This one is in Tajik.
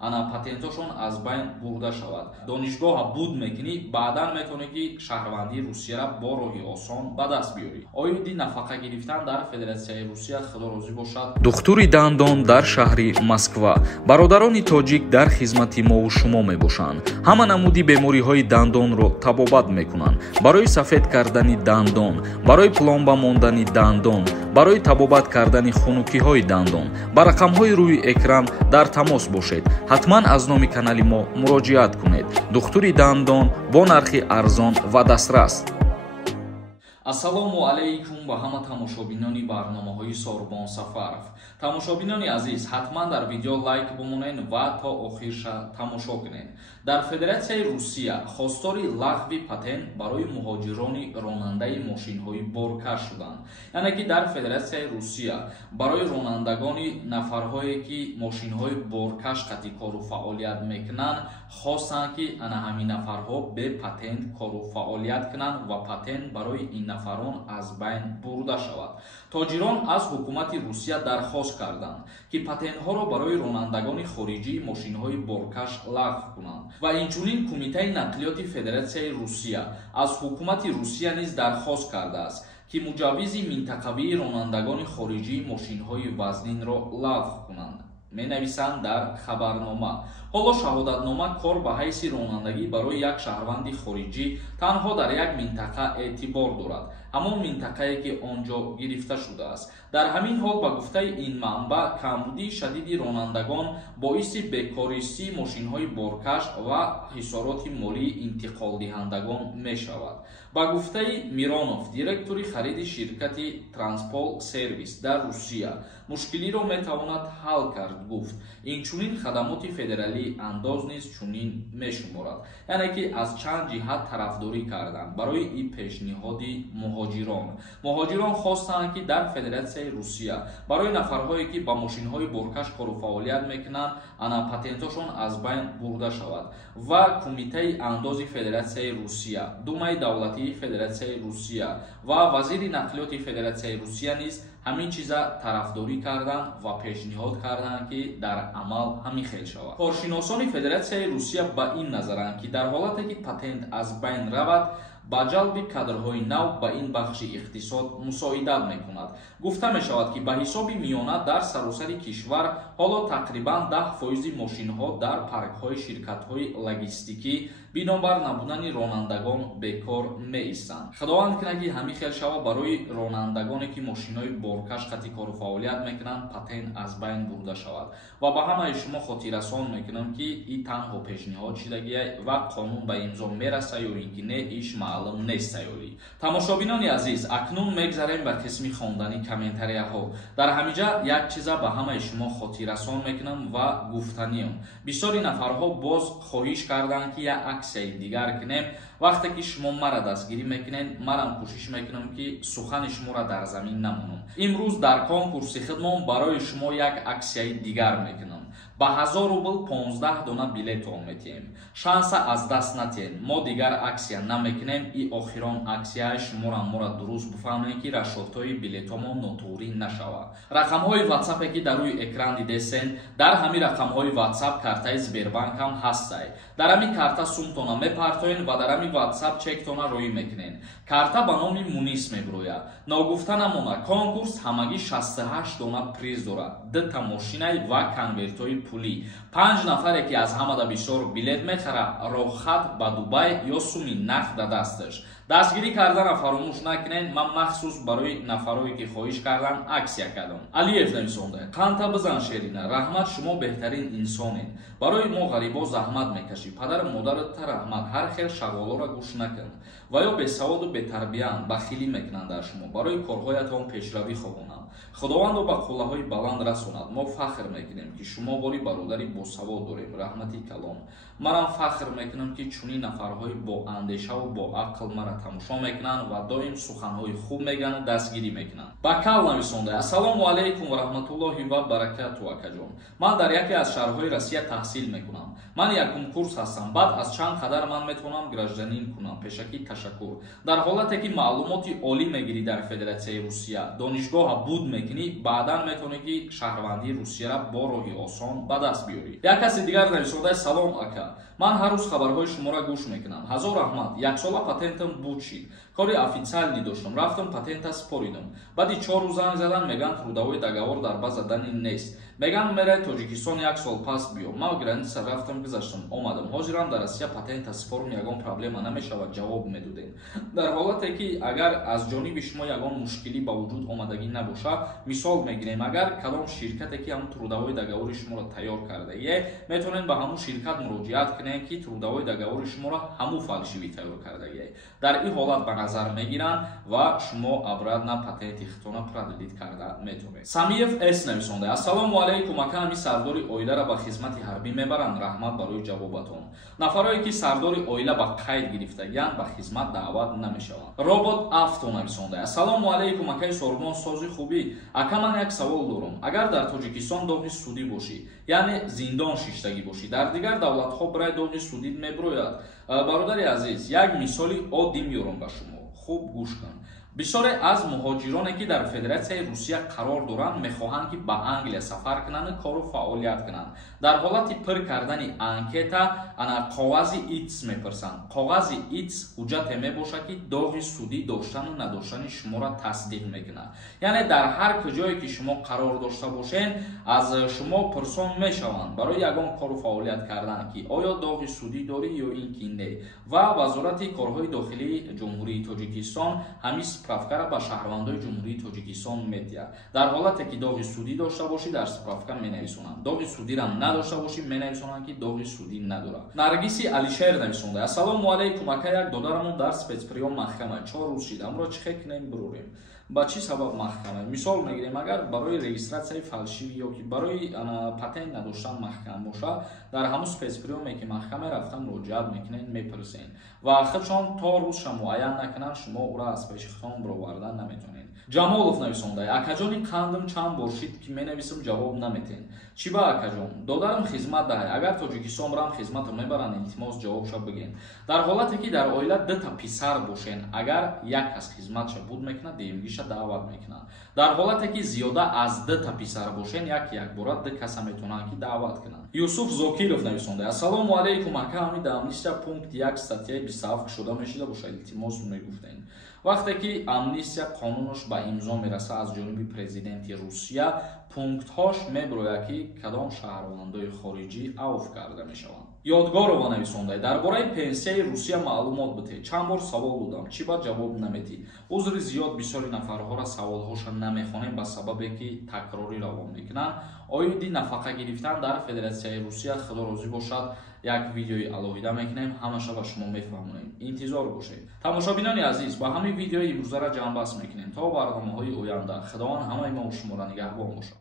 ана патентошон аз байн бурда шавад. Донишгоҳа буд мекунӣ, баъдан метавонӣ ки шаҳрвандии Русияро бо роҳи осон ба даст биёрӣ. Оиди нафақа гирифтан дар Федератсияи Русия худо розӣ бошад. духтури дандон дар шаҳри Москва. бародарони тоҷик дар хизмати мову шумо мебошанд. ҳама намуди бемориҳои дандонро табобат мекунанд. барои сафед кардани дандон, барои пломба мондани дандон, барои табобат кардани хунукиҳои дандон, ба рақамҳои рӯи экран дар тамос бошед. ҳатман аз номи канали мо муроҷиат кунед. духтури дандон бо нархи арзон ва дастрас. ассалому алайкум ба ҳама тамошобинони барномаҳои Сорбон Сафаров. Тамошобинони азиз, ҳатман дар видео лайк бумонед ва то охирша тамошо кунед. Дар Федератсияи Русия хостори лағви патент барои муҳоҷирони ронандаи мошинҳои боркаш шуданд. Яъне ки дар Федератсияи Русия барои ронандагони нафарҳое ки мошинҳои боркаш қати кору фаъолият мекунанд, хостанд ки ана ҳамин нафарҳо бе патент кору фаъолият кунанд ва патент барои ин нафарон аз байн бурда шавад. Тоҷирон аз ҳукумати Русия дархост карданд ки патентҳоро барои ронандагони хориҷии мошинҳои боркаш лағв кунанд. ва инчунин Кумитаи нақлиёти Федератсияи Русия аз ҳукумати Русия низ дархост кардааст ки муҷаввизи минтақавии ронандагони хориҷии мошинҳои вазнинро лағв кунанд. менависанд дар хабарнома. ҳоло шаҳодатнома кор ба ҳайси ронандагӣ барои як шаҳрванди хориҷӣ танҳо дар як минтақа эътибор дорад, ҳамон минтақае ки он ҷо гирифта шудааст. дар ҳамин ҳол ба гуфтаи ин манбаъ камбудии шадиди ронандагон боиси бекористии мошинҳои боркаш ва ҳисороти молии интиқолдиҳандагон мешавад. ба гуфтаи Миронов, директори хариди ширкати Транспол сервис дар Русия, мушкилиро метавонад ҳал кард гуфт. инчунин хадамоти федералии андоз низ чунин мешуморад, яъне ки аз чанд ҷиҳат тарафдорӣ карданд барои ин пешниҳоди муҳоҷирон хостанд ки дар Федератсияи Русия барои нафарҳое ки ба мошинҳои боркаш кору фаъолият мекунанд ана патентошон аз байн бурда шавад ва Кумитаи андози Федератсияи Русия, Думаи давлатии Федератсияи Русия ва вазири нақлиёти Федератсияи Русия низ ҳамин чиза тарафдорӣ карданд ва пешниҳод карданд ки дар амал ҳамин хел шавад. Коршиносони Федератсияи Русия ба ин назаранд ки дар ҳолате ки патент аз байн равад, ба ҷалби кадрҳои нав ба ин бахши иқтисод мусоидат мекунад. гуфта мешавад ки ба ҳисоби миёна дар саросари кишвар ҳоло тақрибан 10% мошинҳо дар паркҳои ширкатҳои логистикӣ бинобар набудани ронандагон бекор меистанд. худованд кунад ки ҳамин хел шава барои ронандагоне ки мошинҳои боркаш қати кору фаъолият мекунанд патент аз байн бурда шавад. ва ба ҳамаи шумо хотиррасон мекунам ки ин танҳо пешниҳод шудагия ва қонун ба имзо мераса ё ин ки не иш маълум нест сайёлӣ. тамошобинони азиз, акнун мегзарем ба қисми хондани комментарияҳо. дар ҳаминҷа як чиза ба ҳамаи шумо хотиррасон мекунам ва гуфтаниём. бисёри нафарҳо боз хоҳиш карданд ки як аксияи дигар кунем. вақте ки шумо мара дастгирӣ мекунед, марам кӯшиш мекунам ки сухани шуморо дар замин намонам. имрӯз дар конкурси хидмон барои шумо як аксияи дигар мекунам. ба 1000 рубл 15 дона билетон метиҳем. шанса аз даст натиҳед. мо дигар аксия намекунем. и охирон аксияи шуморо мора дуруст бифаҳмед ки расшодҳои билетомон нотуғрӣ нашавад. рақамҳои ватсапе ки дар рӯи экран дидесен, дар ҳамин рақамҳои ватсап картаи Сбербанкам ҳастай. дар ҳамин карта сумтона мепартоен ва дар ҳамин ватсап чектона роӣ мекунен. карта ба номи Мунис мебирояд. ногуфта намона, конкурс ҳамагӣ 68 дона приз дорад. 2 мошинай ва конвертҳои пулӣ. 5 нафаре ки аз ҳамада бисёр билет мехарад, роҳхат ба Дубай ё суми нақд дасташ. дастгирӣ кардана фаромӯш накунед. ман махсус барои нафарое ки хоҳиш карданд аксия кардам. алиев нависонда: қанта бизан шерина, раҳмат, шумо беҳтарин инсонед. барои мо ғарибо заҳмат мекашӣ. падару модаратта раҳмат. ҳар хел шағолоро гӯш накун ва ё бесаводу бетарбияанд, бахилӣ мекунанд дар шумо. барои корҳоятон пешравӣ хоҳонам. худовандо ба қуллаҳои баланд расонад. мо фахр мекунем ки шумо бори бародари босавод дорем. раҳмати калон. манам фахр мекунам ки чунин нафарҳои боандешаву боақл мара метавонанд тамошо мекунанд ва доим суханҳои хуб мегӯянд, дастгирӣ мекунанд. Ба кал нависонда: ассалому алайкум ва раҳматуллоҳи ва баракату акаҷон. Ман дар яке аз шаҳрҳои Россия таҳсил мекунам. Ман якум курс ҳастам. Баъд аз чанд қадар ман метавонам гражданин кунам. Пешакӣ ташаккур. Дар ҳолате ки маълумоти олӣ мегирӣ дар Федератсияи Русия, донишгоҳа буд мекунӣ, баъдан метавонӣ ки шаҳрвандии Русияро бо роҳи осон ба даст биёрӣ. Як каси дигар нависонда: салом ака, ман ҳар рӯз хабарҳои шуморо гӯш мекунам. Ҳазор раҳмат. Яксола патентам буд шид. Кори официалӣ доштам. Рафтам патента споридам. Баъди 4 рӯз занг задан, меган трудовой договор дар ба задани нест. Меган мерай Тоҷикистон 1 сол пас биё. Ман граница рафтам, гузаштам, омадам. Ҳозирам дар Россия патента спорм ягон проблема намешавад, ҷавоб медодем. Дар ҳолате ки агар аз ҷониби шумо ягон мушкилӣ ба вуҷуд омадагӣ набоша, мисол мегирем, агар кадом ширкате ки ҳамун трудовой договори шуморо тайёр кардае, метавонед ба ҳамун ширкат муроҷиат кунед ки трудовой договори шуморо ҳамун фалшивӣ тайёр кардае. Дар ин ҳолат ба назар мегиранд ва шумо обратно патенти хитона продавит карда метавонед. Самиев эс нависонда: ассалому алейкум ака, ами сардори оиларо ба хизмати ҳарбӣ мебаранд, раҳмат барои ҷавобатон. Нафарое ки сардори оила ба қайд гирифтагиянд ба хизмат даъват намешаванд. Робот авто нависонда: ассалому алейкум акаи сорбон сози хубӣ. Ака, ман як савол дорам. Агар дар Тоҷикистон доғи судӣ бошӣ, яъне зиндон шиштагӣ бошӣ, дар дигар давлатҳо барои доғи судӣ мебирояд. Бародари азиз, як мисоли оддӣ меёрам ба шумо. Хуб гӯш кун. Бисёре аз муҳоҷироне ки дар Федератсияи Русия қарор доранд, мехоҳанд ки ба Англия сафар кунанд, кору фаъолият кунанд. Дар ҳолати пур кардани анкета коғази ИТС мепурсанд. Коғази ИТС ҳуҷҷате мебошад ки доғи судӣ доштану надоштани шуморо тасдиқ мекунад. Яъне дар ҳар куҷое ки шумо қарор дошта бошед, аз шумо пурсон мешаванд барои ягон кору фаъолият кардан ки оё доғи судӣ дорӣ ё ин ки не. Ва Вазорати корҳои дохилии Ҷумҳурии Тоҷикистон ҳамин справкаро ба шаҳрвандои Ҷумҳурии Тоҷикистон медиҳад. Дар ҳолате ки доғи судӣ дошта бошӣ, дар справка менависонанд. Доғи судиро надошта бошӣ, менависонанд ки доғи судӣ надорад. Наргиси Алишер нависонда: ассалому алейкум ака, як додарамон дар спецприём маҳкама 4 рӯз шид. Амро чӣ кунем бирорем? Ба чӣ сабаб маҳкама? Мисол мегирем, агар барои регистратсияи фалшивӣ ё ки барои патент надоштан маҳкама боша, дар ҳамун спецприёме ки маҳкама рафта муроҷиат мекунед, мепурсен ва худшон то рӯзша муайян накунанд, шумо ӯро аз пеши худтон бировардан наметавонед. Ҷамолов нависонда: акаҷони қандам чанд бор шид ки менависам, ҷавоб наметен. Чӣ ба акаҷон? Додарам хизмат даҳед. Агар Тоҷикистон барам, хизматро мебаранд, илтимос ҷавобша бигем. Дар ҳолате ки дар оила 2 та писар бошен, агар як кас хизматша буд мекунад, деюмгиша даъват мекунад. Дар ҳолате ки зиёда аз 2 та писар бошен, якбора 2 каса метавонанд ки даъват кунанд. Юсуф Зокиров нависонда: ассалому алейкум ака, ҳамин амнистия пункт 1 статьяи 27 кушода мешуда бошад, илтимос мегуфтем. Вақте ки амнистия қонунаш ба имзо мераса аз ҷониби президенти Русия, пунктҳош мебирояд ки кадом шаҳрвандои хориҷӣ авф карда мешаванд. Ёдгорова нависонда: дар бораи пенсияи Русия маълумот битед. Чанд бор савол додам, чӣ ба ҷавоб наметӣ? Узри зиёд бисёри нафарҳоро саволҳоша намехонем ба сабабе ки такрорӣ равон мекунанд. Оиди нафақа гирифтан дар Федератсияи Русия, худо розӣ бошад, як видеои алоҳида мекунем, ҳамаша ба шумо мефаҳмонем. Интизор бошед. Тамошобинони азиз, ба ҳамин видеои имрӯзара ҷамъбаст мекунем. То барномаҳои оянда, худованд ҳамаи мо шуморо нигаҳбон бошад.